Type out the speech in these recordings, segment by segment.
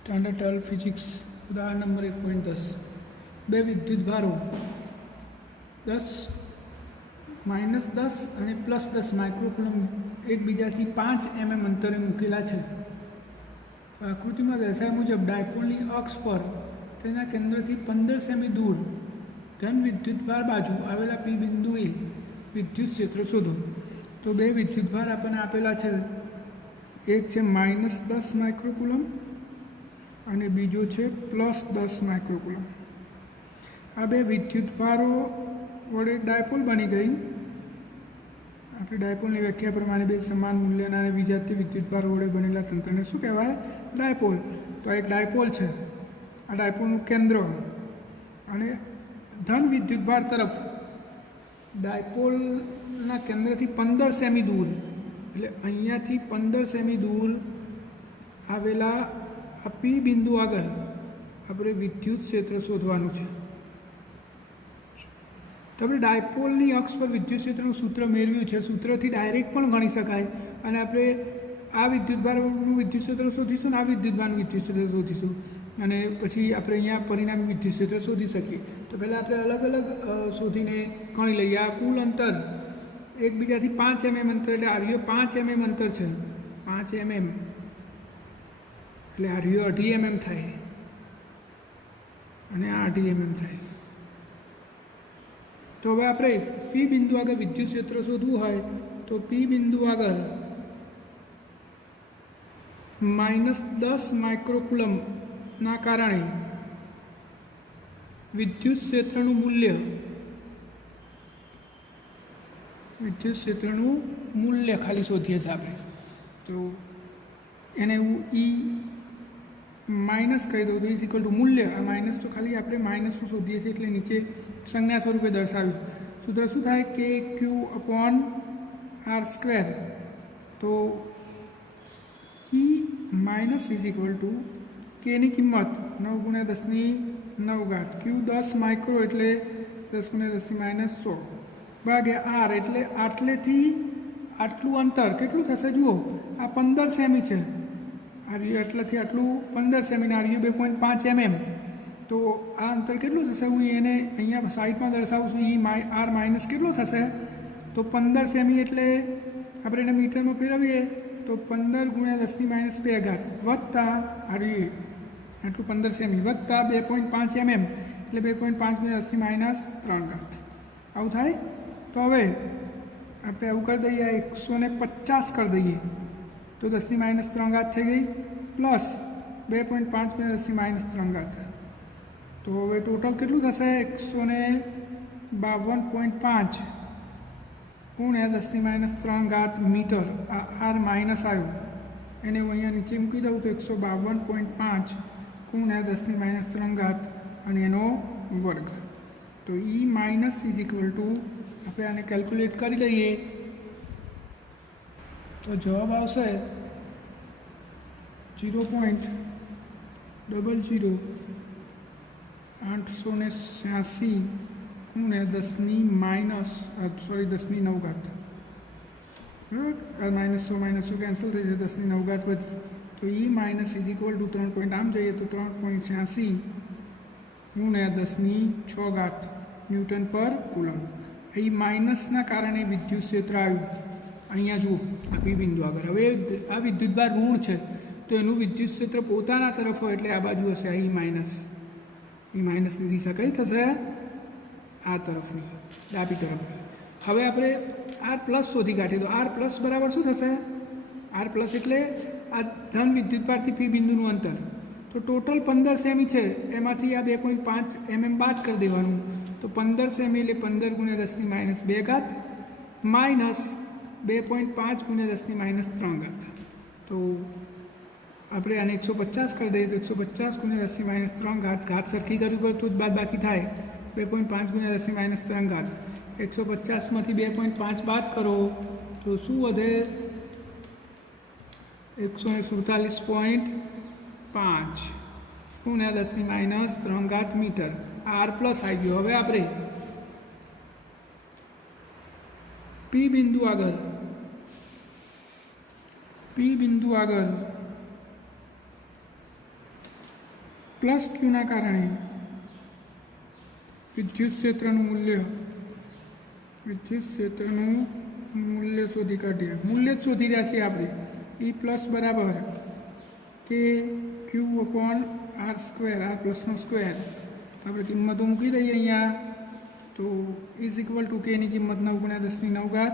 Standard 12 physics ઉદાહરણ number 1.10 બે વિદ્યુતભારો 10 -10 અને +10 માઇક્રોકુલમ એકબીજાથી 5 mm અંતરે મૂકેલા છે. આકૃતિમાં દર્શાવ્યા મુજબ ડાયપોલની અક્ષ પર તેના કેન્દ્રથી 15 સેમી દૂર ધન વિદ્યુતભાર બાજુ આવેલા પી બિંદુએ વિદ્યુત ક્ષેત્ર શોધો. તો બે વિદ્યુતભાર આપણને આપેલા છે, એક છે -10 માઇક્રોકુલમ અને બીજો છે +10 માઇક્રોકુલમ. આ બે વિદ્યુતભારો વડે ડાયપોલ બની ગઈ. આપણે ડાયપોલની વ્યાખ્યા પ્રમાણે બે સમાન મૂલ્યના અને વિજાતીય વિદ્યુતભારો વડે બનેલા તંત્રને શું કહેવાય? ડાયપોલ. તો આ એક ડાયપોલ છે. આ ડાયપોલનું કેન્દ્ર અને ધન વિદ્યુતભાર તરફ ડાયપોલના કેન્દ્રથી 15 સેમી દૂર, એટલે અહીંયાથી 15 સેમી દૂર આવેલા આ પી બિંદુ આગળ આપણે વિદ્યુત ક્ષેત્ર શોધવાનું છે. તો આપણે ડાયપોલની અક્ષ પર વિદ્યુત ક્ષેત્રનું સૂત્ર મેળવ્યું છે. સૂત્રથી ડાયરેક્ટ પણ ગણી શકાય અને આપણે આ વિદ્યુતભારનું વિદ્યુત ક્ષેત્ર શોધીશું અને આ વિદ્યુતભારનું વિદ્યુત ક્ષેત્ર શોધીશું અને પછી આપણે અહીંયા પરિણામી વિદ્યુત ક્ષેત્ર શોધી શકીએ. તો પહેલાં આપણે અલગ અલગ શોધીને ગણી લઈએ. આ કુલ અંતર એકબીજાથી 5 mm અંતર, એટલે આ રહ્યો 5 mm અંતર છે. 5 mm એટલે આ રહ્યો 2.5 mm થાય અને આ 2.5 mm થાય. તો હવે આપણે પી બિંદુ આગળ વિદ્યુત ક્ષેત્ર શોધવું હોય તો પી બિંદુ આગળ -10 માઇક્રોકુલમના કારણે વિદ્યુત ક્ષેત્રનું મૂલ્ય ખાલી શોધીએ છીએ આપણે. તો એને હું માઇનસ કહી દઉં તો = મૂલ્ય. આ માઇનસ તો ખાલી આપણે માઇનસનું શોધીએ છીએ એટલે નીચે સંજ્ઞા સ્વરૂપે દર્શાવ્યું. સૂત્ર શું થાય? KQ/R². તો - Kની કિંમત 9 × 10⁹ Q 10 માઇક્રો એટલે 10 × 10⁻100 ભાગ્યા R એટલે આટલેથી આટલું અંતર કેટલું થશે? જુઓ, આ 15 સેમી છે. આ રહ્યું એટલાથી આટલું 15 સેમી, આ રહ્યું 2.5 mm. તો આ અંતર કેટલું થશે? હું એને અહીંયા સાઈડમાં દર્શાવું છું. R માઇનસ કેટલો થશે? તો 15 સેમી એટલે આપણે એને મીટરમાં ફેરવીએ તો 15 × 10⁻2 વત્તા આ રહ્યું આટલું 15 સેમી વત્તા 2.5 mm એટલે 2.5 × 10⁻3. આવું થાય. તો હવે આપણે આવું કરી દઈએ, 150 કરી દઈએ તો 10⁻3 થઈ ગઈ, પ્લસ 2.5 × 10⁻3. તો હવે ટોટલ કેટલું થશે? 152.5 × 10⁻3 મીટર. આ આર માઇનસ આવ્યો એને હું અહીંયા નીચે મૂકી દઉં તો 152.5 × 10⁻3 અને એનો વર્ગ. તો E માઇનસ આપણે આને કેલ્ક્યુલેટ કરી લઈએ તો જવાબ આવશે 0.00886 × 10⁻9. બરાબર? આ -100 કેન્સલ થઈ જશે, 10⁹ વધી. તો E માઇનસ = 3. આમ જઈએ તો 3.86 × 10⁶ ન્યૂટન પર કુલમ. અહીં માઇનસના કારણે વિદ્યુત ક્ષેત્ર આવ્યું. અહીંયા જુઓ આ પી બિંદુ આગળ. હવે આ વિદ્યુતભાર ઋણ છે તો એનું વિદ્યુત ક્ષેત્ર પોતાના તરફ હોય એટલે આ બાજુ હશે. આ માઇનસની દિશા કઈ થશે? આ તરફની, ડાબી તરફની. હવે આપણે R+ શોધી કાઢીએ તો R+ બરાબર શું થશે? R+ એટલે આ ધન વિદ્યુતભારથી પી બિંદુનું અંતર. તો ટોટલ 15 સેમી છે, એમાંથી આ 2.5 mm બાદ કરી દેવાનું. તો 15 સેમી એટલે 15 × 10⁻2 માઇનસ 2.5 × 10⁻3. તો આપણે આને 150 કરી દઈએ તો 150 × 10⁻3 ઘાત સરખી કરવી પડે તો જ બાદ બાકી થાય. 2.5 × 10⁻3 150માંથી 2.5 બાદ કરો તો શું વધે? 147.5 × 10⁻3 મીટર. R+ આવી ગયો. હવે આપણે પી બિંદુ આગળ પ્લસ ક્યુના કારણે વિદ્યુત ક્ષેત્રનું મૂલ્ય શોધી કાઢીએ. મૂલ્ય જ શોધી રહ્યા છીએ આપણે. E પ્લસ બરાબર કે Q upon R square, R પ્લસનો સ્ક્વેર. આપણે કિંમતો મૂકી દઈએ અહીંયા. તો ઇઝ ઇક્વલ ટુ કેની કિંમત 9 × 10⁹,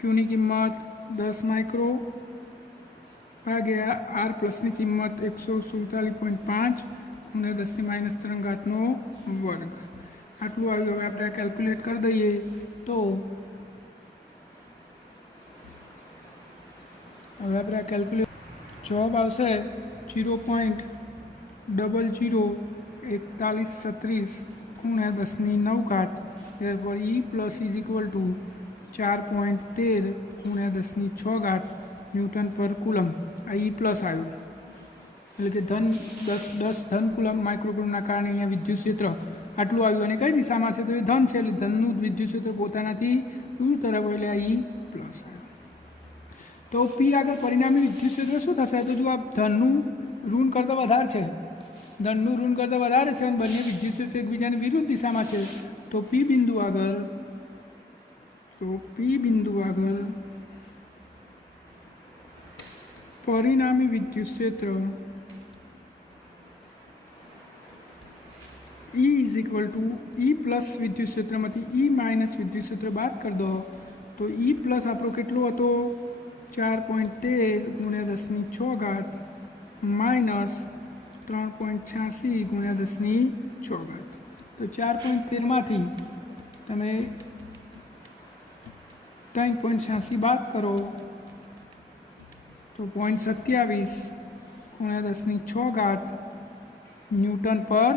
ક્યુની કિંમત 10 માઇક્રો ભાગ્યા આર પ્લસની કિંમત 147.5 × 10⁻³ વર્ગ. આટલું આવ્યું. હવે આપણે કેલ્ક્યુલેટ કરી દઈએ તો હવે આપણે આ કેલ્ક્યુલેટ જવાબ આવશે 0.004136 × 10⁹. therefore E plus is equal to 4.13 × 10⁶ newton પર કુલમ. આ E પ્લસ આવ્યું એટલે કે ધન 10 ધન કુલમ માઇક્રોકુલમના કારણે અહીંયા વિદ્યુત ક્ષેત્ર આટલું આવ્યું. અને કઈ દિશામાં છે તો એ ધન છે એટલે ધનનું વિદ્યુત ક્ષેત્ર પોતાનાથી દૂર તરફ એટલે આ E પ્લસ આવ્યું. તો પી આગળ પરિણામી વિદ્યુત ક્ષેત્ર શું થશે? તો જો આ ધનનું ઋણ કરતાં વધારે છે, ધનનું ઋણ કરતાં વધારે છે અને બંને વિદ્યુત ક્ષેત્ર એકબીજાની વિરુદ્ધ દિશામાં છે તો પી બિંદુ આગળ પરિણામી વિદ્યુત ક્ષેત્ર E is equal two E plus વિદ્યુત ક્ષેત્રમાંથી E માઇનસ વિદ્યુત ક્ષેત્ર બાદ કરી દો તો E પ્લસ આપણો કેટલો હતો? 4.13 × 10⁶ માઇનસ 3.86 × 10⁶. તો 4.13માંથી તમે 3.86 બાદ કરો તો 0.27 × 10⁶ ન્યૂટન પર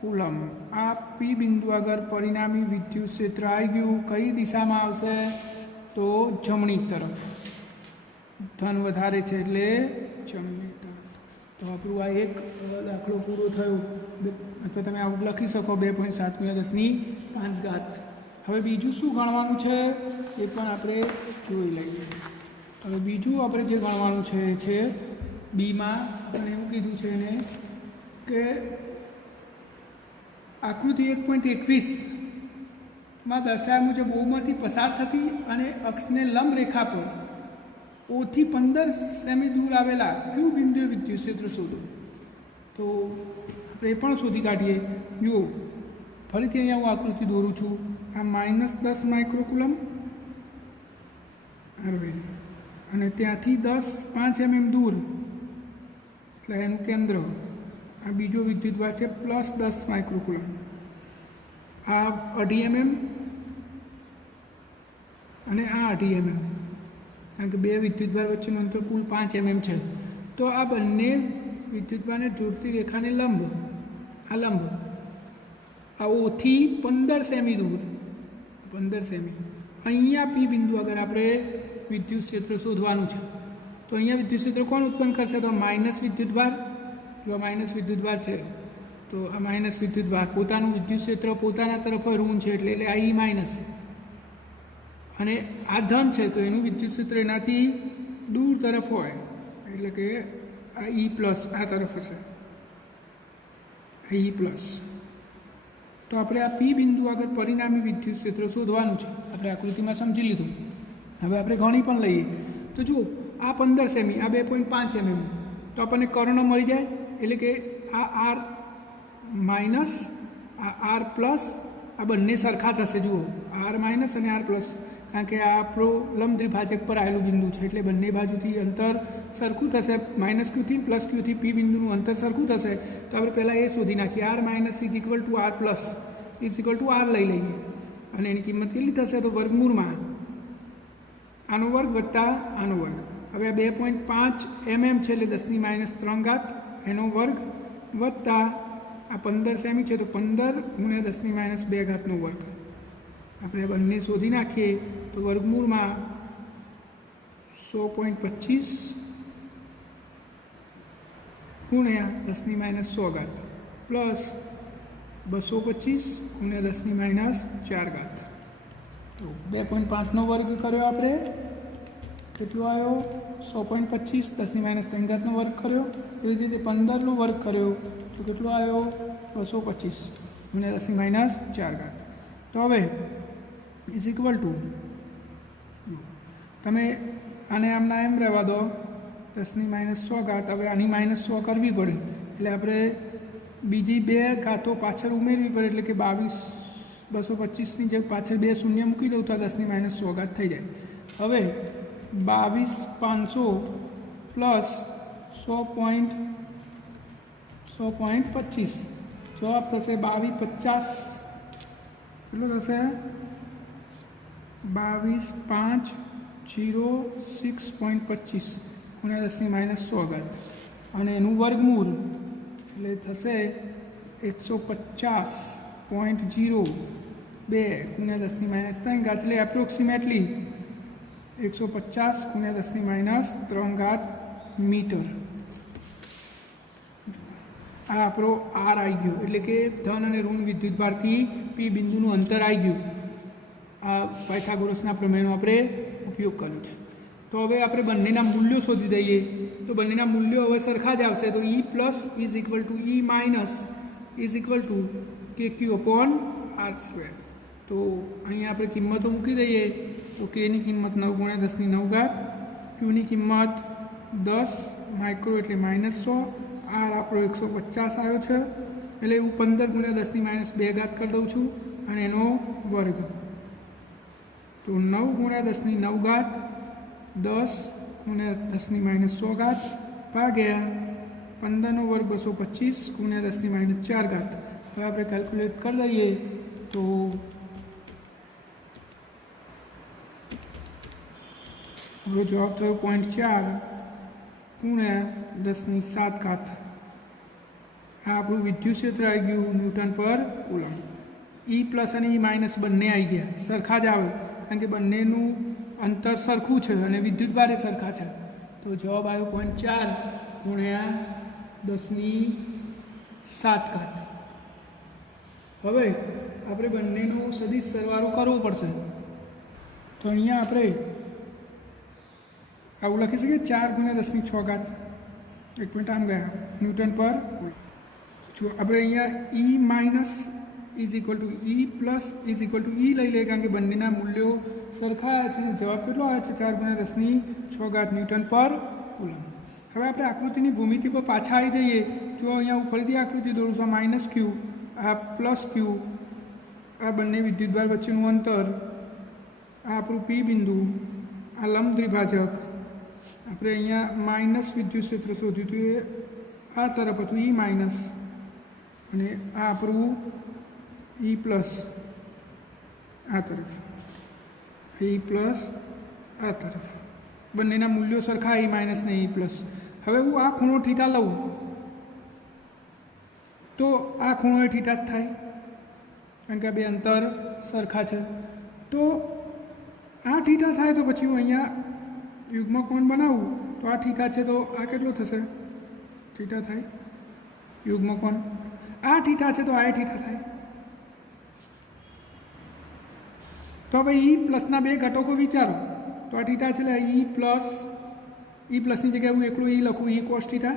કુલમ. આ પી બિંદુ આગળ પરિણામી વિદ્યુત ક્ષેત્ર આવી ગયું. કઈ દિશામાં આવશે? તો જમણી તરફ. ધન વધારે છે એટલે જમણી તરફ. તો આપણું આ એક દાખલો પૂરો થયો. અથવા તમે આવું લખી શકો 2.7 × 10⁵. હવે બીજું શું ગણવાનું છે એ પણ આપણે જોઈ લઈએ. હવે બીજું આપણે જે ગણવાનું છે બીમાં આપણે એવું કીધું છે એને કે આકૃતિ 1.21માં દર્શાવ્યા મુજબ ઓમાંથી પસાર થતી અને અક્ષને લંબ રેખા પર ઓથી 15 સેમી દૂર આવેલા ક્યુ બિંદુએ વિદ્યુત ક્ષેત્ર શોધો. તો આપણે પણ શોધી કાઢીએ. જુઓ ફરીથી અહીંયા હું આકૃતિ દોરું છું. આ -10 માઇક્રોકુલમ અને ત્યાંથી 5 mm દૂર એટલે એનું કેન્દ્ર. આ બીજો વિદ્યુતભાર છે +10 માઇક્રોકુલમ. આ 2.5 mm અને આ 2.5 mm, કારણ કે બે વિદ્યુતભાર વચ્ચેનું અંતર કુલ 5 mm છે. તો આ બંને વિદ્યુતભારને જોડતી રેખાને લંબ, આ લંબ આ ઓથી 15 સેમી દૂર, 15 સેમી અહીંયા પી બિંદુ આગળ આપણે વિદ્યુત ક્ષેત્ર શોધવાનું છે. તો અહીંયા વિદ્યુત ક્ષેત્ર કોણ ઉત્પન્ન કરશે? તો માઇનસ વિદ્યુતભાર. જો આ માઇનસ વિદ્યુતભાર છે તો આ માઇનસ વિદ્યુતભાર પોતાનું વિદ્યુત ક્ષેત્ર પોતાના તરફ ઋણ છે એટલે આ E માઇનસ, અને આ ધન છે તો એનું વિદ્યુત ક્ષેત્ર એનાથી દૂર તરફ હોય એટલે કે આ E પ્લસ આ તરફ હશે, આ E પ્લસ. તો આપણે આ પી બિંદુ આગળ પરિણામી વિદ્યુત ક્ષેત્ર શોધવાનું છે. આપણે આકૃતિમાં સમજી લીધું. હવે આપણે ગણી પણ લઈએ. તો જુઓ આ 15 સેમી, આ 2.5 mm, તો આપણને કર્ણ મળી જાય. એટલે કે આ આર માઇનસ આ આર પ્લસ આ બંને સરખા થશે. જુઓ આર માઇનસ અને આર પ્લસ, કારણ કે આ આપણો લંબ દ્વિભાજક પર આવેલું બિંદુ છે એટલે બંને બાજુથી અંતર સરખું થશે. -Qથી +Qથી પી બિંદુનું અંતર સરખું થશે. તો આપણે પહેલાં એ શોધી નાખીએ. R minus is equal to R plus is equal to R લઈ લઈએ અને એની કિંમત કેટલી થશે? તો વર્ગમૂળમાં આનો વર્ગ વત્તા આનો વર્ગ. હવે આ 2.5 mm છે એટલે 10⁻³ એનો વર્ગ વત્તા આ 15 સેમી છે તો 15 × 10⁻² વર્ગ. આપણે આ બંને શોધી નાખીએ તો વર્ગમૂળમાં 100.25 × 10⁻6 પ્લસ 225 × 10⁻4. તો 2.5નો વર્ગ કર્યો આપણે કેટલો આવ્યો 100.25 10 - 3 ઘાતનો વર્ગ કર્યો એવી જ રીતે 15નો વર્ગ કર્યો તો કેટલો આવ્યો 225 ગુણ્યા 10 - 4 ઘાત તો હવે ઇઝ ઇક્વલ ટુ તમે આને આમના એમ રહેવા દો 10 - 100 ઘાત હવે આની -100 કરવી પડે એટલે આપણે બીજી બે ઘાતો પાછળ ઉમેરવી પડે એટલે કે 225ની જે પાછળ બે શૂન્ય મૂકી દઉં તો 10 - 100 ઘાત થઈ જાય હવે 22,500 પ્લસ 100.25 જવાબ થશે 22,50 કેટલો થશે 22,506.25 ગુણ્યા 10 - 100 ઘાત અને એનું વર્ગમૂળ એટલે થશે 150.02 ગુણ્યા 10 - 3 ઘાત એટલે એપ્રોક્સિમેટલી 150 ગુણ્યા 10 - 3 ઘાત મીટર આ આપણો આર આવી ગયો એટલે કે ધન અને ઋણ વિદ્યુતભારથી પી બિંદુનું અંતર આવી ગયું આ પાયથાગોરસના પ્રમેયનો આપણે ઉપયોગ કર્યો છે તો હવે આપણે બંનેના મૂલ્યો શોધી દઈએ તો બંનેના મૂલ્યો હવે સરખા જ આવશે તો E plus is equal two E minus is equal two KQ upon R². તો અહીંયા આપણે કિંમતો મૂકી દઈએ તો Kની કિંમત 9 ગુણ્યા 10 - 9 ઘાત Qની કિંમત 10 માઇક્રો એટલે -100 R આપણો 150 આવ્યો છે એટલે હું 15 ગુણ્યા 10 - 2 ઘાત કરી દઉં છું અને એનો વર્ગ તો 9 ગુણ્યા 10 - 9 ઘાત 10 ગુણ્યા 10 - 100 ઘાત ભાગ્યા 15નો વર્ગ 225 ગુણ્યા 10 - 4 ઘાત હવે આપણે કેલ્ક્યુલેટ કરી દઈએ તો આપણો જવાબ થયો 0.4 ગુણ્યા 10 - 7 ઘાત આ આપણું વિદ્યુત ક્ષેત્ર આવી ગયું ન્યૂટન પર કુલમ E પ્લસ અને E માઇનસ બંને આવી ગયા સરખા જ આવે કારણ કે બંનેનું અંતર સરખું છે અને વિદ્યુતભાર એ સરખા છે તો જવાબ આવ્યો 0.4 ગુણ્યા 10 - 7 ઘાત હવે આપણે બંનેનો સદિશ સરવાળો કરવો પડશે તો અહીંયા આપણે આવું લખી શકીએ 4 ગુણ્યા 10 - 6 ઘાત એક મિનિટ આમ ગયા ન્યૂટન પર જો આપણે અહીંયા E minus is equal two E plus is equal two E લઈ લઈએ કારણ કે બંનેના મૂલ્યો સરખા આવ્યા છે જવાબ કેટલો આવે છે 4 ગુણ્યા 10 - 6 ઘાત ન્યૂટન પર કુલમ હવે આપણે આકૃતિની ભૂમિતિ પર પાછા આવી જઈએ જો અહીંયા હું ફરીથી આકૃતિ દોરું છું આ -Q આ +Q આ બંને વિદ્યુતભાર વચ્ચેનું અંતર આ આપણું P બિંદુ આ લંબ દ્વિભાજક આપણે અહીંયા માઇનસ વિદ્યુત ક્ષેત્ર શોધ્યું હતું એ આ તરફ હતું E માઇનસ અને આ આપણું E પ્લસ આ તરફ E પ્લસ આ તરફ બંનેના મૂલ્યો સરખા E માઇનસ ને E પ્લસ હવે હું આ ખૂણો થીટા લઉં તો આ ખૂણો થીટા જ થાય કારણ કે બે અંતર સરખા છે તો આ થીટા થાય તો પછી હું અહીંયા યુગ્મ કોણ બનાવું તો આ થીટા છે તો આ કેટલો થશે થીટા થાય યુગ્મ કોણ આ થીટા છે તો આ થીટા થાય તો હવે E પ્લસના બે ઘટકો વિચારો તો આ થીટા છે એટલે E પ્લસની જગ્યાએ હું એકલું E લખું E કોસ થીટા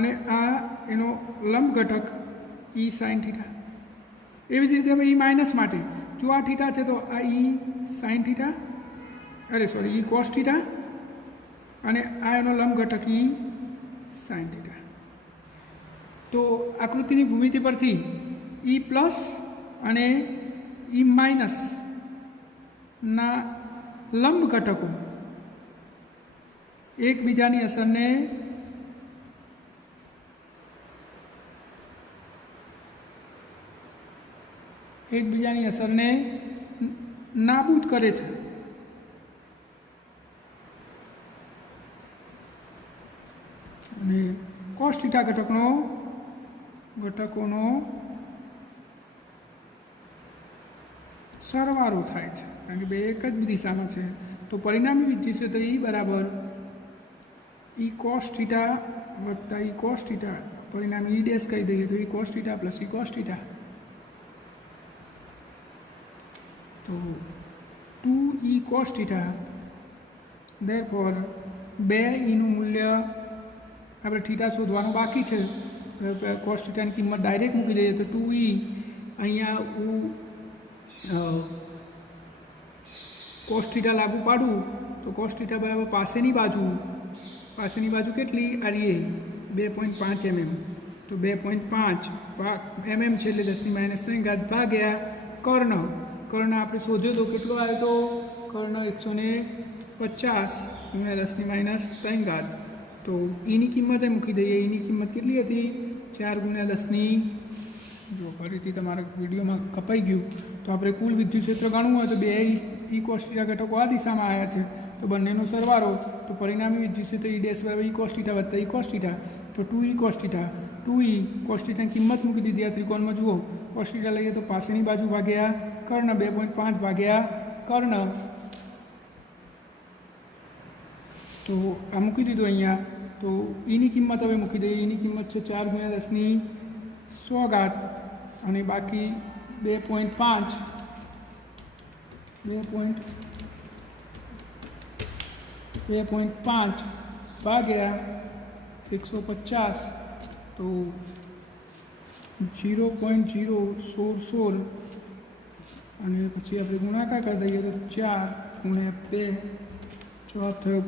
અને આ એનો લંબ ઘટક E સાઇન થીટા એવી જ રીતે હવે E માઇનસ માટે જો આ થીટા છે તો આ E sine theta E cos theta અને આ એનો લંબ ઘટક E સાઇન થીટા તો આકૃતિની ભૂમિતિ પરથી E પ્લસ અને E માઇનસ ના લંબ ઘટકો એકબીજાની અસરને નાબૂદ કરે છે અને કોસ થીટા ઘટકોનો સરવાળો થાય છે કારણ કે બે એક જ દિશામાં છે તો પરિણામી વિદ્યુત ક્ષેત્ર E બરાબર E કોસ થીટા વત્તા E કોસ થીટા પરિણામી E ડેશ કહી દઈએ તો E cos theta plus E cos theta તો 2E કોસ થીટા ધેરફોર 2 ઈનું મૂલ્ય આપણે થીટા શોધવાનું બાકી છે. કોસ થીટાની કિંમત ડાયરેક્ટ મૂકી દઈએ તો 2e અહીંયા હું કોસ થીટા લાગુ પાડું તો કોસ થીટા બરાબર પાસેની બાજુ કેટલી આરીએ 2.5 mm. તો 2.5 mm છે એટલે 10⁻³ ભાગ્યા કર્ણ આપણે શોધ્યો તો કેટલો આવ્યો તો કર્ણ 150 × 10⁻³ તો ઈની કિંમત મૂકી દઈએ. ઈની કિંમત કેટલી હતી 4 × 10 જો ફરીથી તમારા વિડીયોમાં કપાઈ ગયું તો આપણે કુલ વિદ્યુત ક્ષેત્ર ગણવું હોય તો 2 ઈ કોસ થીટા ઘટકો આ દિશામાં આવ્યા છે તો બંનેનો સરવાળો તો પરિણામી વિદ્યુત ક્ષેત્ર ઈ ડેશ બરાબર ઈ કોસ થીટા વત્તા ઈ કોસ થીટા તો 2e cos theta 2e cos થીટાની કિંમત મૂકી દીધી. આ ત્રિકોણમાં જુઓ કોસ થીટા લઈએ તો પાસેની બાજુ ભાગ્યા કર્ણ 2.5 ભાગ્યા કર્ણ તો આ મૂકી દીધું અહીંયા. તો ઈની કિંમત હવે મૂકી દઈએ. ઈની કિંમત છે 4 × 10⁻100 અને બાકી 2.5 ભાગ્યા 150 તો 0.016 અને પછી આપણે ગુણાકાર કરી દઈએ તો 4 × 2 જવાબ થયો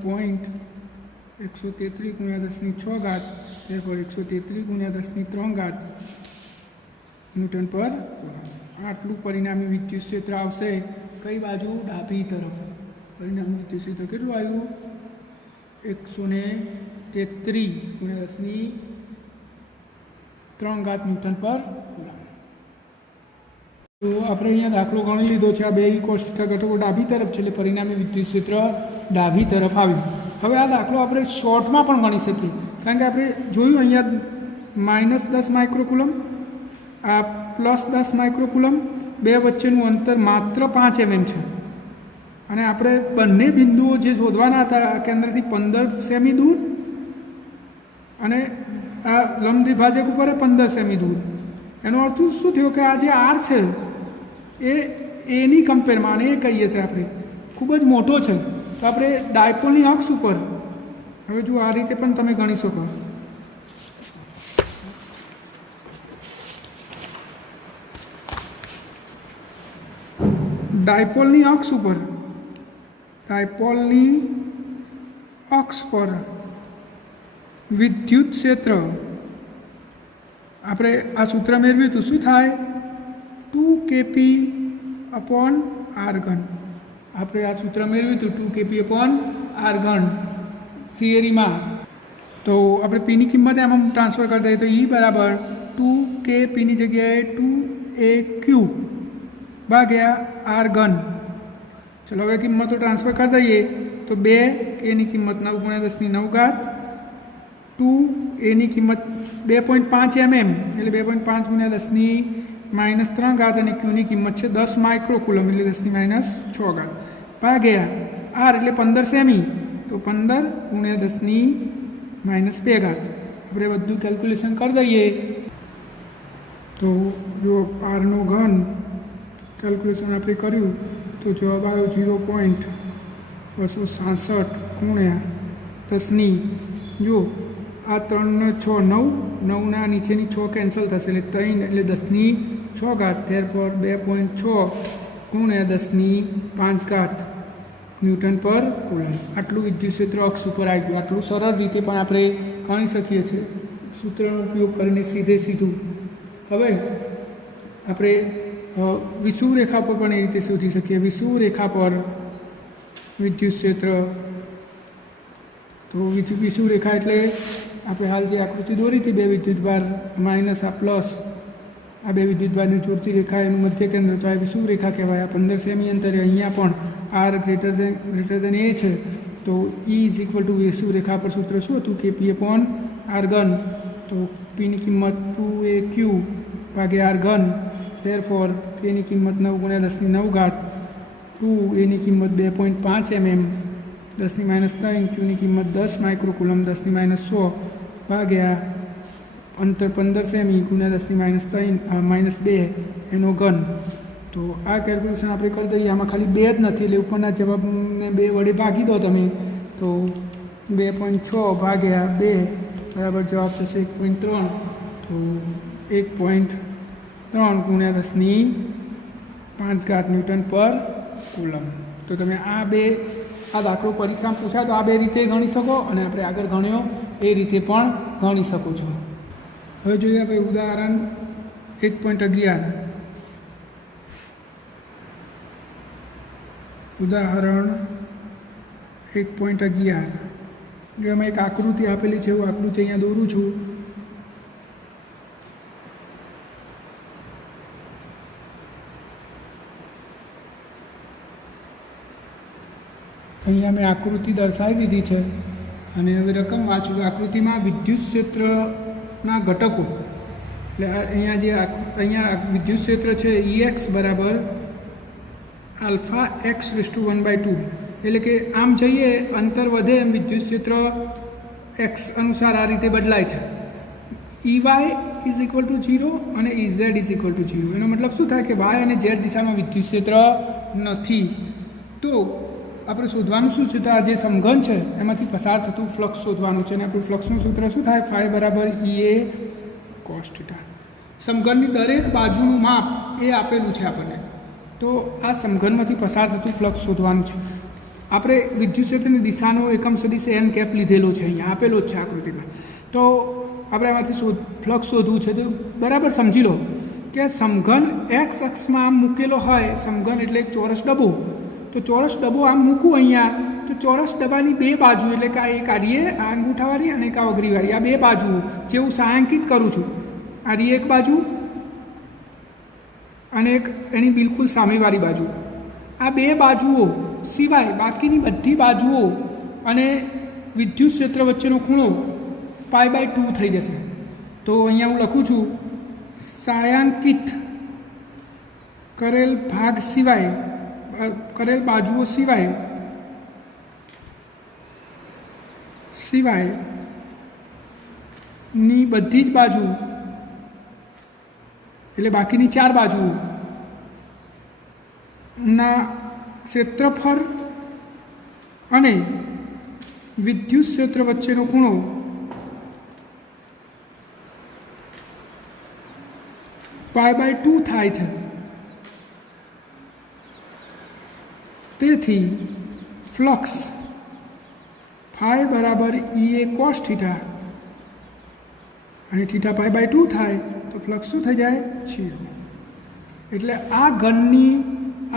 133 × 10⁶ ત્યારબાદ 133 × 10⁻³ ન્યૂટન પર આટલું પરિણામી વિદ્યુત ક્ષેત્ર આવશે. કઈ બાજુ ડાબી તરફ. પરિણામી વિદ્યુત ક્ષેત્ર કેટલું આવ્યું 133 × 10⁻³ ન્યૂટન પર કુલમ. તો આપણે અહીંયા દાખલો ગણી લીધો છે. આ 2 કોસ થીટા ઘટકો ડાબી તરફ છે એટલે પરિણામી વિદ્યુત ક્ષેત્ર ડાબી તરફ આવ્યું. હવે આ દાખલો આપણે શોર્ટમાં પણ ગણી શકીએ કારણ કે આપણે જોયું અહીંયા -10 માઇક્રોકુલમ આ +10 માઇક્રોકુલમ બે વચ્ચેનું અંતર માત્ર 5 mm છે અને આપણે બંને બિંદુઓ જે શોધવાના હતા કેન્દ્રથી 15 સેમી દૂર અને આ લંબ દ્વિભાજક ઉપર 15 સેમી દૂર. એનો અર્થ શું થયો કે આ જે આર છે એ એની કમ્પેરમાં અને એ કહીએ છીએ આપણે ખૂબ જ મોટો છે તો આપણે ડાયપોલની અક્ષ ઉપર હવે જો આ રીતે પણ તમે ગણી શકો. ડાયપોલની અક્ષ પર વિદ્યુત ક્ષેત્ર આપણે આ સૂત્ર મેળવ્યું હતું શું થાય 2kp/r3. આપણે આ સૂત્ર મેળવ્યું હતું 2kp/r3 થિયરીમાં. તો આપણે પીની કિંમત એમાં ટ્રાન્સફર કરી દઈએ તો E બરાબર 2kpની જગ્યાએ 2aq ભાગ્યા r3. ચલો હવે કિંમતો ટ્રાન્સફર કરી દઈએ તો 2kની કિંમત 9 × 10⁹, 2aની કિંમત 2.5 mm એટલે 2.5 × 10⁻³ અને qની કિંમત છે 10 માઇક્રોકુલમ એટલે 10⁻6 ભાગ્યા r એટલે 15 સેમી તો 15 × 10⁻². આપણે બધું કેલ્ક્યુલેશન કરી દઈએ તો જો rનો ઘન કેલ્ક્યુલેશન આપણે કર્યું તો જવાબ આવ્યો 0.267 × 10 જો આ 3 ને 6 9 નીચેની 6 કેન્સલ થશે એટલે 3 એટલે 10⁶. ત્યારબાદ 2.6 × 10�5 ન્યૂટન પર કુલમ. આટલું વિદ્યુત ક્ષેત્ર અક્ષ ઉપર આવી ગયું. આટલું સરળ રીતે પણ આપણે ગણી શકીએ છીએ સૂત્રનો ઉપયોગ કરીને સીધું. હવે આપણે વિષુવ રેખા પર પણ એ રીતે શોધી શકીએ. વિષુવ રેખા પર વિદ્યુત ક્ષેત્ર તો વિષુવ રેખા એટલે આપણે હાલ જે આકૃતિ દોરી હતી બે વિદ્યુતભાર માઇનસ આ પ્લસ આ બે વિદ્યુતભારની જોડતી રેખા એનું મધ્ય કેન્દ્ર તો આ વિષુવ રેખા કહેવાય. આ 15 સેમી અંતરે અહીંયા પણ r ગ્રેટર દેન a છે તો E = વિષુવ રેખા પર સૂત્ર શું હતું kp/r3. તો pની કિંમત 2aq ભાગ્યા r3. ધેરફોર kની કિંમત 9 × 10⁹, 2aની કિંમત 2.5 mm 10⁻3, qની કિંમત 10 માઇક્રોકુલમ 10⁻100 ભાગ્યા અંતર 15 સેમી × 10⁻2 એનો ઘન. તો આ કેલ્ક્યુલેશન આપણે કરી દઈએ. આમાં ખાલી 2 જ નથી એટલે ઉપરના જવાબને 2 વડે ભાગી દો તમે तो 2.6 ભાગ્યા 2 બરાબર જવાબ થશે 1.3. તો 1.3 ગુણ્યા 10⁵ ન્યૂટન પર કુલમ. તો તમે આ દાખલો પરીક્ષામાં પૂછાય તો આ 2 રીતે ગણી શકો અને આપણે આગળ ગણ્યો એ રીતે પણ ગણી શકો છો. હવે જોઈએ આપણે ઉદાહરણ 1.11. ઉદાહરણ 1.11 જેમાં એક આકૃતિ આપેલી છે. હું આકૃતિ અહીંયા દોરું છું. અહીંયા મેં આકૃતિ દર્શાવી દીધી છે અને હવે રકમ વાંચું. આકૃતિમાં વિદ્યુત ક્ષેત્રના ઘટકો એટલે અહીંયા વિદ્યુત ક્ષેત્ર છે EX બરાબર આલ્ફા x⁻². એટલે કે આમ જઈએ અંતર વધે એમ વિદ્યુત ક્ષેત્ર x અનુસાર આ રીતે બદલાય છે. EY = 0 અને EZ = 0. એનો મતલબ શું થાય કે y અને z દિશામાં વિદ્યુત ક્ષેત્ર નથી. તો આપણે શોધવાનું શું છે? તો આ જે સમઘન છે એમાંથી પસાર થતું ફ્લક્સ શોધવાનું છે. અને આપણું ફ્લક્સનું સૂત્ર શું થાય? φ બરાબર EA cos θ. સમઘનની દરેક બાજુનું માપ એ આપેલું છે આપણને. તો આ સમઘનમાંથી પસાર થતું ફ્લક્સ શોધવાનું છે. આપણે વિદ્યુત ક્ષેત્રની દિશાનો એકમ સદિશ n કેપ લીધેલો છે, અહીંયા આપેલો જ છે આકૃતિમાં. તો આપણે આમાંથી ફ્લક્સ શોધવું છે. તો બરાબર સમજી લો કે સમઘન x અક્ષમાં આમ મૂકેલો હોય. સમઘન એટલે એક ચોરસ ડબ્બો. તો ચોરસ ડબ્બો આમ મૂકું અહીંયા, તો ચોરસ ડબ્બાની 2 બાજુ એટલે કે એક આડીએ આ અંગૂઠાવાળી અને એક આ વગરીવાળી, આ 2 બાજુઓ જે હું છાંયાંકિત કરું છું. આડી એક બાજુ અને એક એની બિલકુલ સામેવાળી બાજુ. આ 2 બાજુઓ સિવાય બાકીની બધી બાજુઓ અને વિદ્યુત ક્ષેત્ર વચ્ચેનો ખૂણો π/2 થઈ જશે. તો અહીંયા હું લખું છું છાંયાંકિત કરેલ ભાગ સિવાય, કરેલ બાજુઓ સિવાયની બધી જ બાજુ એટલે બાકીની 4 બાજુના ક્ષેત્રફળ અને વિદ્યુત ક્ષેત્ર વચ્ચેનો ખૂણો π/2 થાય છે. તેથી ફ્લક્સ φ બરાબર EA cos θ અને θ π/2 થાય તો ફ્લક્સ શું થઈ જાય? 0. એટલે આ ઘનની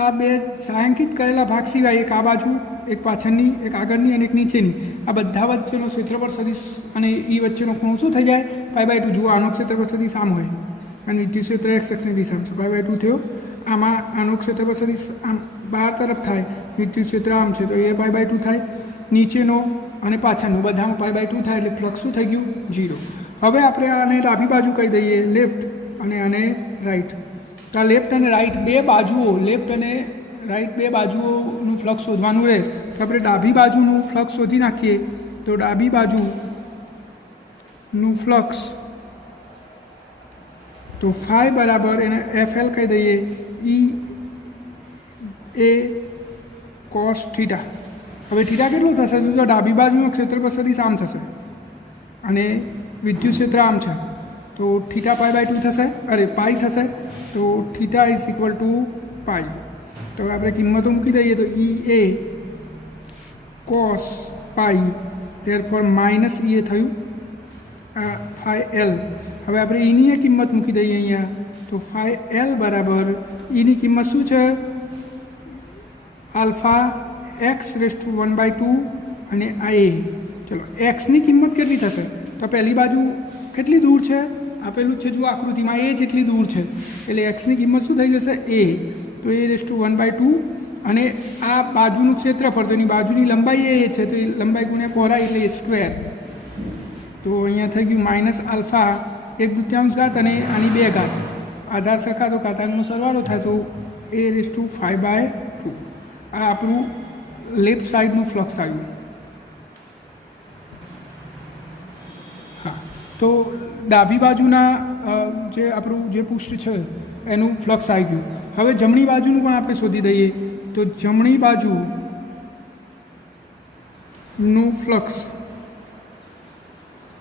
આ 2 છાંયાંકિત કરેલા ભાગ સિવાય એક આ બાજુ, એક પાછળની, એક આગળની અને એક નીચેની, આ બધા વચ્ચેનો ક્ષેત્રફળ સદિશ અને E વચ્ચેનો ખૂણો શું થઈ જાય? π/2. જુઓ આનો ક્ષેત્રફળ સદિશ આમ હોય અને વિદ્યુત ક્ષેત્ર x અક્ષની દિશામાં છે, π/2 થયો. આમાં આનો ક્ષેત્રફળ સદિશ આમ બહાર તરફ થાય, વિદ્યુત ક્ષેત્ર આમ છે તો એ π/2 થાય. નીચેનો અને પાછળનો બધામાં π/2 થાય એટલે ફ્લક્સ શું થઈ ગયું? 0. હવે આપણે આને ડાબી બાજુ કહી દઈએ લેફ્ટ અને આને રાઈટ. તો આ લેફ્ટ અને રાઈટ 2 બાજુઓ, લેફ્ટ અને રાઈટ 2 બાજુઓનું ફ્લક્સ શોધવાનું રહે તો આપણે ડાબી બાજુનું ફ્લક્સ શોધી નાખીએ. તો ડાબી બાજુનું ફ્લક્સ તો φ બરાબર એને FL કહી દઈએ EA cos θ. હવે θ કેટલું થશે? તો ડાબી બાજુનો ક્ષેત્રફળ સદિશ આમ થશે અને વિદ્યુત ક્ષેત્ર આમ છે તો θ π/2 થશે, અરે પાઈ થશે. તો θ = પાઈ. તો આપણે કિંમતો મૂકી દઈએ તો EA cos પાઈ therefore -EA થયું આ φL. હવે આપણે એની કિંમત મૂકી દઈએ અહીંયા તો φL બરાબર એની કિંમત શું છે? આલ્ફા x⁻² અને આ A. ચલો એક્સની કિંમત કેટલી થશે? તો પહેલી બાજુ કેટલી દૂર છે? આપેલું છે જો આકૃતિમાં A જેટલી દૂર છે એટલે એક્સની કિંમત શું થઈ જશે? A. તો A⁻² અને આ બાજુનું ક્ષેત્રફળ તો એની બાજુની લંબાઈ A છે તો એ લંબાઈ ગુણ્યા પહોળાઈ એટલે A². તો અહીંયા થઈ ગયું -α 1/2 અને આની 2 ઘાત. આધાર સરખા તો ઘાતાંકનો સરવાળો થાય તો A⁵². આ આપણું લેફ્ટ સાઈડનું ફ્લક્સ આવ્યું. હા, તો ડાબી બાજુના જે આપણું જે પૃષ્ઠ છે એનું ફ્લક્સ આવી ગયું. હવે જમણી બાજુનું પણ આપણે શોધી દઈએ. તો જમણી બાજુ નું ફ્લક્સ,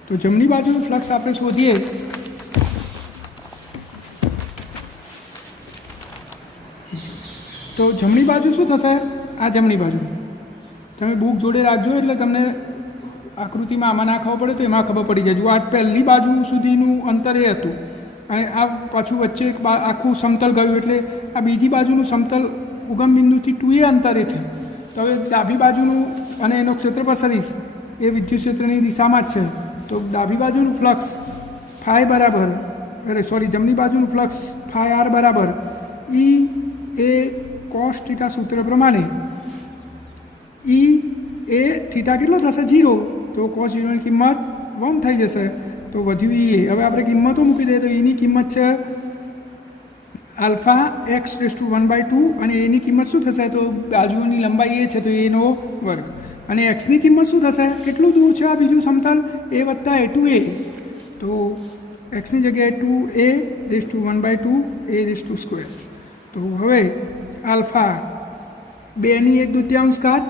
તો જમણી બાજુનું ફ્લક્સ આપણે શોધીએ તો જમણી બાજુ શું થશે? આ જમણી બાજુ તમે બુક જોડે રાખજો એટલે તમને આકૃતિમાં આમાં ના ખબર પડે તો એમાં ખબર પડી જાય. જો આ પહેલી બાજુ સુધીનું અંતર એ હતું અને આ પાછું વચ્ચે એક આખું સમતલ ગયું એટલે આ બીજી બાજુનું સમતલ ઉગમ બિંદુથી 2a અંતરે છે. તો હવે ડાબી બાજુનું અને એનો ક્ષેત્રફળ સદિશ એ વિદ્યુત ક્ષેત્રની દિશામાં જ છે. તો ડાબી બાજુનું ફ્લક્સ ફાઈ બરાબર જમણી બાજુનું ફ્લક્સ ફાઈ આર બરાબર ઈ એ કોસ થીટા સૂત્ર પ્રમાણે ઈ એ થીટા કેટલો થશે? 0. તો કોસ 0ની કિંમત 1 થઈ જશે. તો વધ્યું ઈ એ. હવે આપણે કિંમતો મૂકી દઈએ તો ઈની કિંમત છે આલ્ફા એક્સ રેસ ટુ 1/2 અને એની કિંમત શું થશે? તો બાજુની લંબાઈ એ છે તો એનો વર્ગ. અને એક્સની કિંમત શું થશે? કેટલું દૂર છે આ બીજું સમતલ? એ વત્તા એ 2a. તો એક્સની જગ્યાએ 2a raise to 1/2 a raise to square. તો હવે આલ્ફા 2/2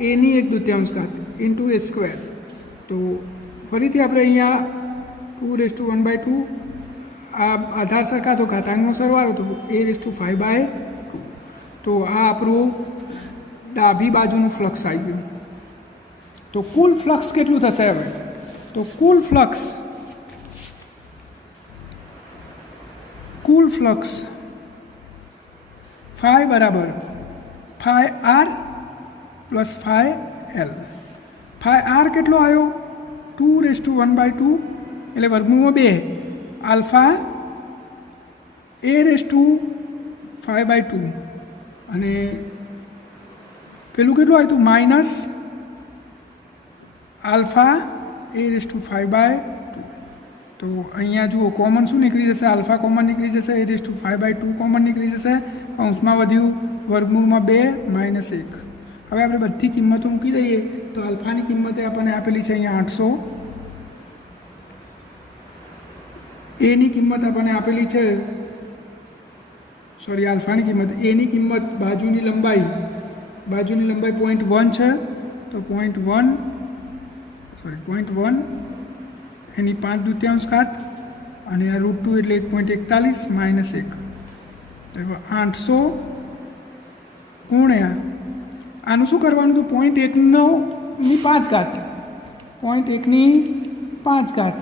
a/2 ઇન્ટુ એ સ્ક્વેર. તો ફરીથી આપણે અહીંયા 2/1/2 આ આધાર સરખા તો ઘાતાંકનો સરવાળો તો a/5/2. તો આ આપણું ડાબી બાજુનું ફ્લક્સ આવી ગયું. તો કુલ ફ્લક્સ કેટલું થશે હવે? તો કુલ ફ્લક્સ ફાઈ બરાબર phi R plus phi L. Phi R કેટલો આવ્યો? 2/1/2 એટલે વર્ગમૂળમાં 2 આલ્ફા a/5/2 અને પેલું કેટલું આવ્યું હતું? Minus alpha a/5/2. તો અહીંયા જુઓ કોમન શું નીકળી જશે? આલ્ફા કોમન નીકળી જશે, a/5/2 કોમન નીકળી જશે, અંશમાં વધ્યું વર્ગમૂળમાં 2 -1. હવે આપણે બધી કિંમતો મૂકી દઈએ તો આલ્ફાની કિંમત આપણને આપેલી છે અહીંયા 800, એની કિંમત આપણને આપેલી છે આલ્ફાની કિંમત એની કિંમત બાજુની લંબાઈ 0.1 છે તો 0.1 એની 5/2 અને આ √2 એટલે 1.41 -1. તો 800 ગુણ્યા આનું શું કરવાનું? તો 0.1ની 5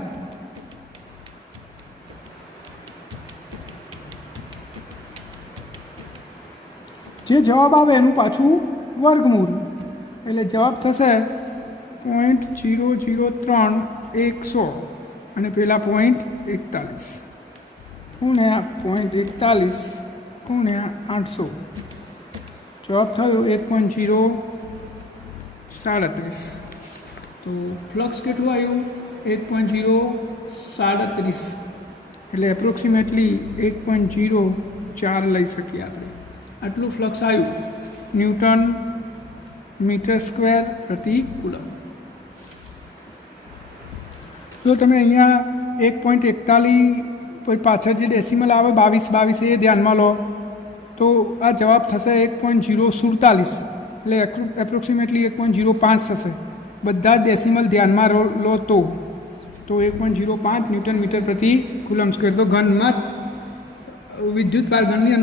જે જવાબ આવે એનું પાછું વર્ગમૂળ એટલે જવાબ થશે 0.003100 અને પેલા 0.41 ગુણ્યા 0.41 ગુણ્યા 800. જવાબ થયો 1.037. તો ફ્લક્સ કેટલું આવ્યું? 1.037 એટલે એપ્રોક્સિમેટલી 1.04 લઈ શકીએ આપણે. આટલું ફ્લક્સ આવ્યું ન્યૂટન મીટર સ્ક્વેર પ્રતિ કુલમ. જો તમે અહીંયા 1.41 પાછળ જે ડેસિમલ આવે 22 એ ધ્યાનમાં લો તો આ જવાબ થશે 1.047 એટલે એપ્રોક્સિમેટલી 1.05 થશે. બધા જ ડેસિમલ ધ્યાનમાં લો તો 1.05 ન્યૂટન મીટર પ્રતિ કુલમ સ્ક્વેર. તો ઘનમાં વિદ્યુતભાર, ઘરની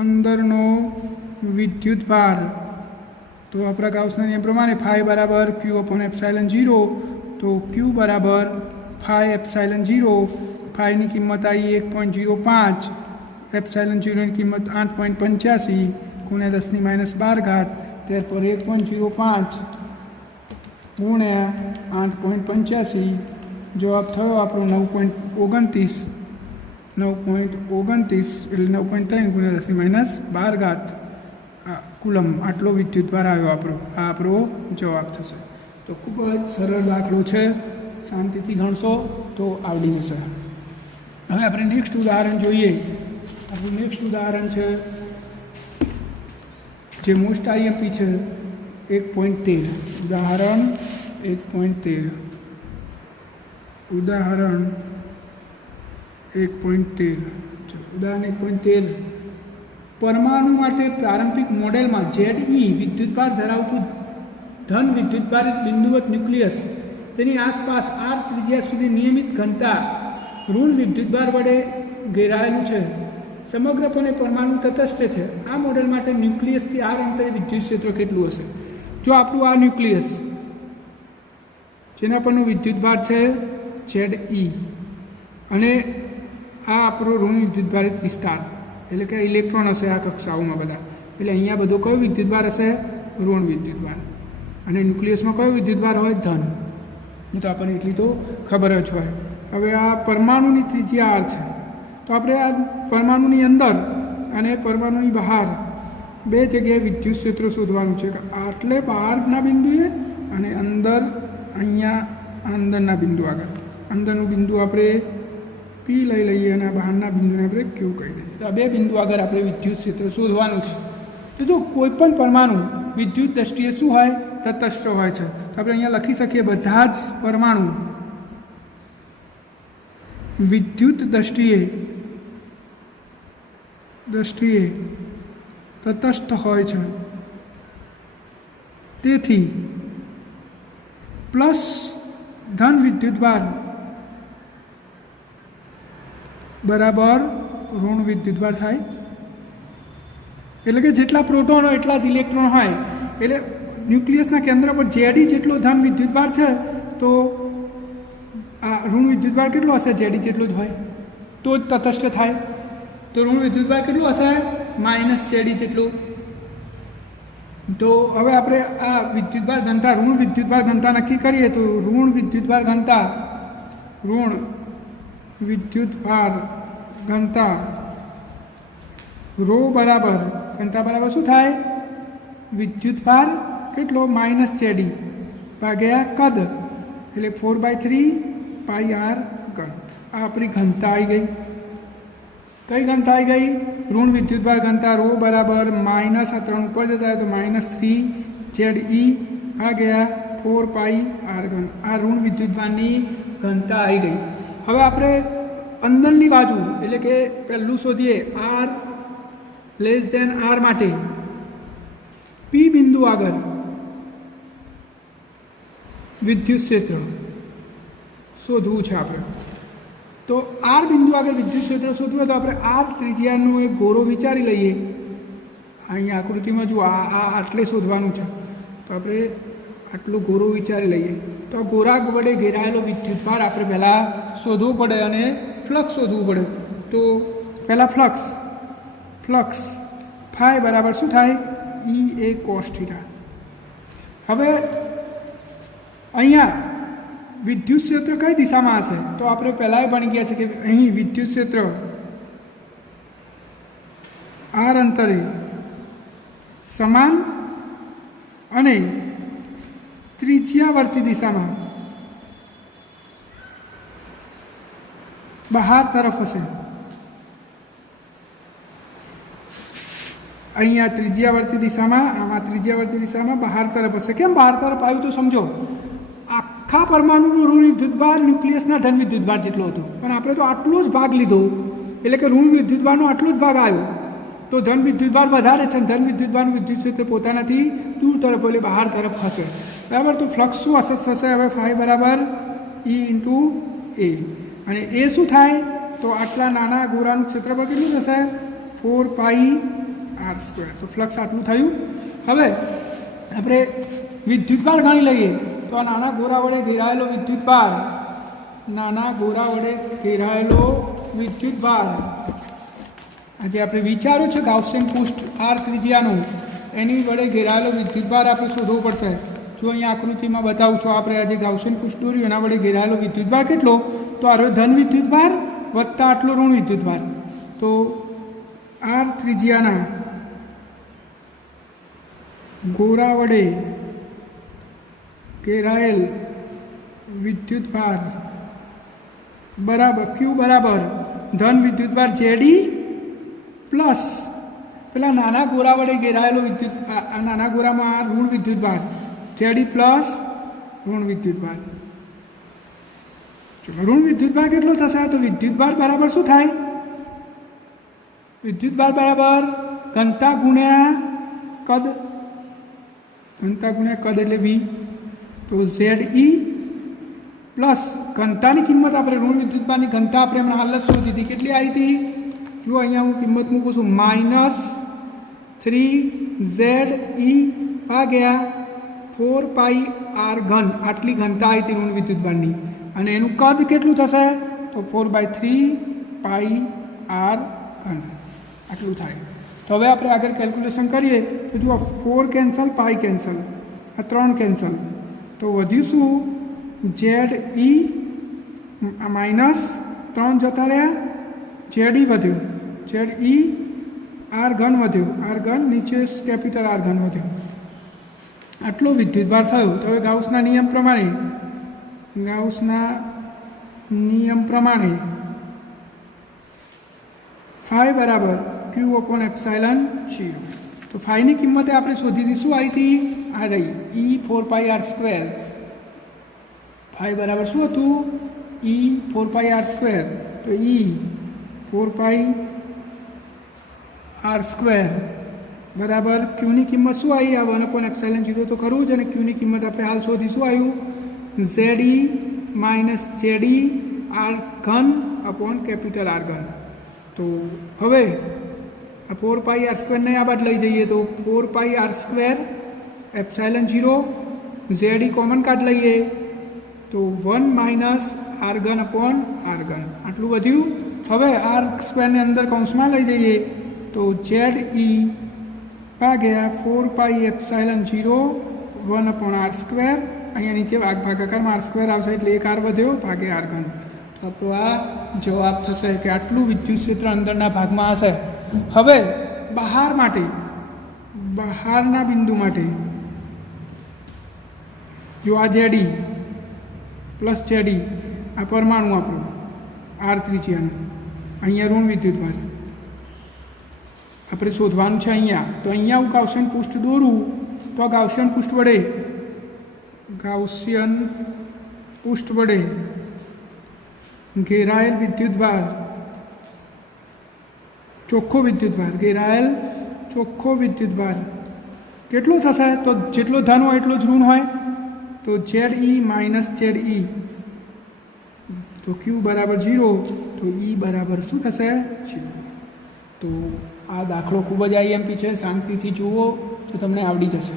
અંદરનો વિદ્યુતભાર, તો આપણા ગાઉસના નિયમ પ્રમાણે ફાઈ બરાબર Q/ε0. તો Q બરાબર ફાઈ ε0. ફાઈની કિંમત આવી 1.05, ε0ની કિંમત 8.85 ગુણ્યા 10⁻12. ત્યારપર 1.05 ગુણ્યા 8.85 જવાબ થયો આપણો 9.29 એટલે 9.3 ગુણ્યા 10⁻12 કુલમ. આટલો વિદ્યુતભાર આવ્યો આ આપણો જવાબ થશે. તો ખૂબ જ સરળ દાખલો છે, શાંતિથી ગણશો તો આવડી જશે. હવે આપણે નેક્સ્ટ ઉદાહરણ જોઈએ. આપણું નેક્સ્ટ ઉદાહરણ છે જે મોસ્ટ આઈએમપી છે 1.13. ઉદાહરણ 1.13. ઉદાહરણ 1.13. પરમાણુ માટે પ્રારંભિક મોડેલમાં ZE વિદ્યુતભાર ધરાવતું ધન વિદ્યુતભારિત બિંદુવત ન્યુક્લિયસ તેની આસપાસ R ત્રિજ્યા સુધી નિયમિત ઘનતા ઋણ વિદ્યુતભાર વડે ઘેરાયેલું છે. સમગ્રપણે પરમાણુ તટસ્થ છે. આ મોડેલ માટે ન્યુક્લિયસથી R અંતરે વિદ્યુત ક્ષેત્ર કેટલું હશે? જો આપણું આ ન્યુક્લિયસ જેના પરનું વિદ્યુતભાર છે ZE અને આ આપણો ઋણ વિદ્યુતભારિત વિસ્તાર એટલે કે ઇલેક્ટ્રોન હશે આ કક્ષાઓમાં બધા, એટલે અહીંયા બધો કયો વિદ્યુતભાર હશે? ઋણ વિદ્યુતભાર. અને ન્યુક્લિયસમાં કયો વિદ્યુતભાર હોય? ધન. તો આપણને એટલી તો ખબર જ હોય. હવે આ પરમાણુની ત્રિજ્યા R છે, તો આપણે આ પરમાણુની અંદર અને પરમાણુની બહાર બે જગ્યાએ વિદ્યુત ક્ષેત્ર શોધવાનું છે. આટલે બહારના બિંદુએ અને અંદર અહીંયા અંદરના બિંદુ આગળ. અંદરનું બિંદુ આપણે P લઈ લઈએ અને બહારના બિંદુને આપણે Q કહી દઈએ. તો આ બે બિંદુ આગળ આપણે વિદ્યુત ક્ષેત્ર શોધવાનું છે. તો જો કોઈ પણ પરમાણુ વિદ્યુત દ્રષ્ટિએ શું હોય? તટસ્થ હોય છે. તો આપણે અહીંયા લખી શકીએ બધા જ પરમાણુ વિદ્યુત દ્રષ્ટિએ તટસ્થ હોય છે. તેથી પ્લસ ધન વિદ્યુતભાર બરાબર ઋણ વિદ્યુતભાર થાય. એટલે કે જેટલા પ્રોટોન હોય એટલા જ ઇલેક્ટ્રોન હોય. એટલે ન્યુક્લિયસના કેન્દ્ર પર ZE જેટલો ધન વિદ્યુતભાર છે તો આ ઋણ વિદ્યુતભાર કેટલો હશે? ZE જેટલો જ હોય તો જ તટસ્થ થાય. તો ઋણ વિદ્યુતભાર કેટલું હશે? -ZE જેટલું. તો હવે આપણે આ વિદ્યુતભાર ઘનતા ઋણ વિદ્યુતભાર ઘનતા નક્કી કરીએ તો ઋણ વિદ્યુતભાર ઘનતા રો બરાબર ઘનતા બરાબર શું થાય? વિદ્યુતભાર કેટલો? -ZE ભાગ્યા કદ એટલે 4/3 πr ઘન. આ આપણી ઘનતા આવી ગઈ. કઈ ઘનતા આવી ગઈ? ઋણ વિદ્યુતભાર ઘનતા રો બરાબર માઇનસ આ 3 ઉપર જતા તો -3ZE ભાગ્યા 4πr ઘન. આ ઋણ વિદ્યુતભારની ઘનતા આવી ગઈ. હવે આપણે અંદરની બાજુ એટલે કે પહેલું શોધીએ R R માટે P બિંદુ આગળ વિદ્યુત ક્ષેત્ર શોધવું છે આપણે. તો R બિંદુ આગળ વિદ્યુત ક્ષેત્ર શોધવું હોય તો આપણે R ત્રિજ્યાનો એક ગોળો વિચારી લઈએ. અહીંયા આકૃતિમાં જુઓ આ આટલે શોધવાનું છે. તો આપણે આટલો ગોળો વિચારી લઈએ. તો ગોળા વડે ઘેરાયેલો વિદ્યુતભાર આપણે પહેલાં શોધવો પડે અને ફ્લક્સ શોધવું પડે. તો પહેલાં ફ્લક્સ ફાઈ બરાબર શું થાય? E a cos θ. હવે અહીંયા વિદ્યુત ક્ષેત્ર કઈ દિશામાં હશે? તો આપણે પહેલાં ભણી ગયા છે કે અહીં વિદ્યુત ક્ષેત્ર R અંતરે સમાન અને ત્રિજ્યાવર્તી દિશામાં બહાર તરફ હશે. અહીંયા ત્રિજ્યાવર્તી દિશામાં, આમાં ત્રિજ્યાવર્તી દિશામાં બહાર તરફ હશે. કેમ બહાર તરફ આવ્યું? તો સમજો, આખા પરમાણુનો ઋણ વિદ્યુતભાર ન્યુક્લિયસના ધન વિદ્યુતભાર જેટલો હતો, પણ આપણે તો આટલો જ ભાગ લીધો, એટલે કે ઋણ વિદ્યુતભારનો આટલો જ ભાગ આવ્યો. તો ધન વિદ્યુતભાર વધારે છે. ધન વિદ્યુતભારનું વિદ્યુત ક્ષેત્ર પોતાનાથી દૂર તરફ એટલે બહાર તરફ હશે. બરાબર. તો ફ્લક્સ શું થશે? હવે ફાઈ બરાબર E × A. અને એ શું થાય? તો આટલા નાના ગોળાનું ક્ષેત્રફળ કેટલું થશે? 4πr². તો ફ્લક્સ આટલું થયું. હવે આપણે વિદ્યુતભાર ગણી લઈએ. તો આ નાના ગોળા વડે ઘેરાયેલો વિદ્યુતભાર આજે આપણે વિચાર્યું છે ગાઉસિયન પૃષ્ઠ R ત્રિજ્યાનું, એની વડે ઘેરાયેલો વિદ્યુતભાર આપણે શોધવો પડશે. જો અહીંયા આકૃતિમાં બતાવું છું, આપણે આજે ગાઉસિયન પૃષ્ઠ દોર્યું એના વડે ઘેરાયેલો વિદ્યુતભાર કેટલો? તો આ ધન વિદ્યુતભાર વત્તા આટલો ઋણ વિદ્યુતભાર. તો R ત્રિજ્યાના ગોળા વડે ઘેરાયેલ વિદ્યુતભાર બરાબર Q બરાબર ધન વિદ્યુતભાર ZE પ્લસ પેલા નાના ગોળા વડે ઘેરાયેલો આ નાના ગોળામાં આ ઋણ વિદ્યુતભાર ZE પ્લસ ઋણ વિદ્યુતભાર. ચલો, ઋણ વિદ્યુતભાર કેટલો થશે? તો વિદ્યુતભાર બરાબર શું થાય? વિદ્યુતભાર બરાબર ઘનતા ગુણ્યા કદ, ઘનતા ગુણ્યા કદ એટલે વી, તો ઝેડ ઈ પ્લસ ઘનતાની કિંમત આપણે ઋણ વિદ્યુતભારની ઘનતા આપણે હમણાં હાલ જ શોધી હતી, કેટલી આવી હતી? જો અહીંયા હું કિંમત મૂકું છું -3 ભાગ્યા 4πr ઘન, આટલી ઘનતા આવી હતી ઋણ વિદ્યુતભારની, અને એનું કદ કેટલું થશે? તો 4/3πr ઘન આટલું થાય. તો હવે આપણે આગળ કેલ્ક્યુલેશન કરીએ તો જુઓ 4 કેન્સલ, પાઈ કેન્સલ, આ 3 કેન્સલ, તો વધ્યું શું? ઝેડ ઈ -3 જતા રહ્યા, ઝેડ ઈ વધ્યું, ઝેડ ઈ આર ઘન વધ્યું, આર ઘન નીચે કેપિટલ આર ઘન વધ્યું, આટલો વિદ્યુતભાર થયો. તો હવે ગાઉસના નિયમ પ્રમાણે ફાઈ બરાબર Q/ε0. તો ફાઈની કિંમતે આપણે શોધી હતી, શું આવી હતી? આ રહી E4πr². ફાઈ બરાબર શું હતું? E4πr². તો E4πr² બરાબર ક્યુની કિંમત શું આવી? આ 1/ε0 તો કરવું જ, અને ક્યુની કિંમત આપણે હાલ શોધી, શું આવ્યું? ZE - ZE આર ઘન અપોન કેપિટલ આર ઘન. તો હવે આ 4πr² ને આ બાદ લઈ જઈએ તો 4πr²ε0, ZE કોમન કાઢ લઈએ તો 1 - આર ઘન અપોન આર ઘન, આટલું વધ્યું. હવે r² ને અંદર કૌંસમાં લઈ જઈએ તો ZE ભાગ્યા 4πε0 1/r², અહીંયા નીચે ભાગાકારમાં r² આવશે એટલે એક r વધ્યો ભાગ્યા આર ઘન. તો આપણો આ જવાબ થશે કે આટલું વિદ્યુત ક્ષેત્ર અંદરના ભાગમાં હશે. હવે બહાર માટે, બહારના બિંદુ માટે જો આ ZE પ્લસ ZE આ પરમાણુ આપણો આર ત્રિજ્યાનો, અહીંયા ઋણ વિદ્યુતભાર આપણે શોધવાનું છે અહીંયા. તો અહીંયા હું ગાઉસિયન પૃષ્ઠ દોરું તો આ ગાઉસિયન પૃષ્ઠ વડે ઘેરાયેલ વિદ્યુતભાર, ચોખ્ખો વિદ્યુતભાર, ઘેરાયેલ ચોખ્ખો વિદ્યુતભાર કેટલો થશે? તો જેટલો ધન હોય એટલો જ ઋણ હોય, તો ZE - ZE, તો Q બરાબર 0, તો E બરાબર શું થશે? 0. તો આ દાખલો ખૂબ જ IMP છે, શાંતિથી જુઓ તો તમને આવડી જશે.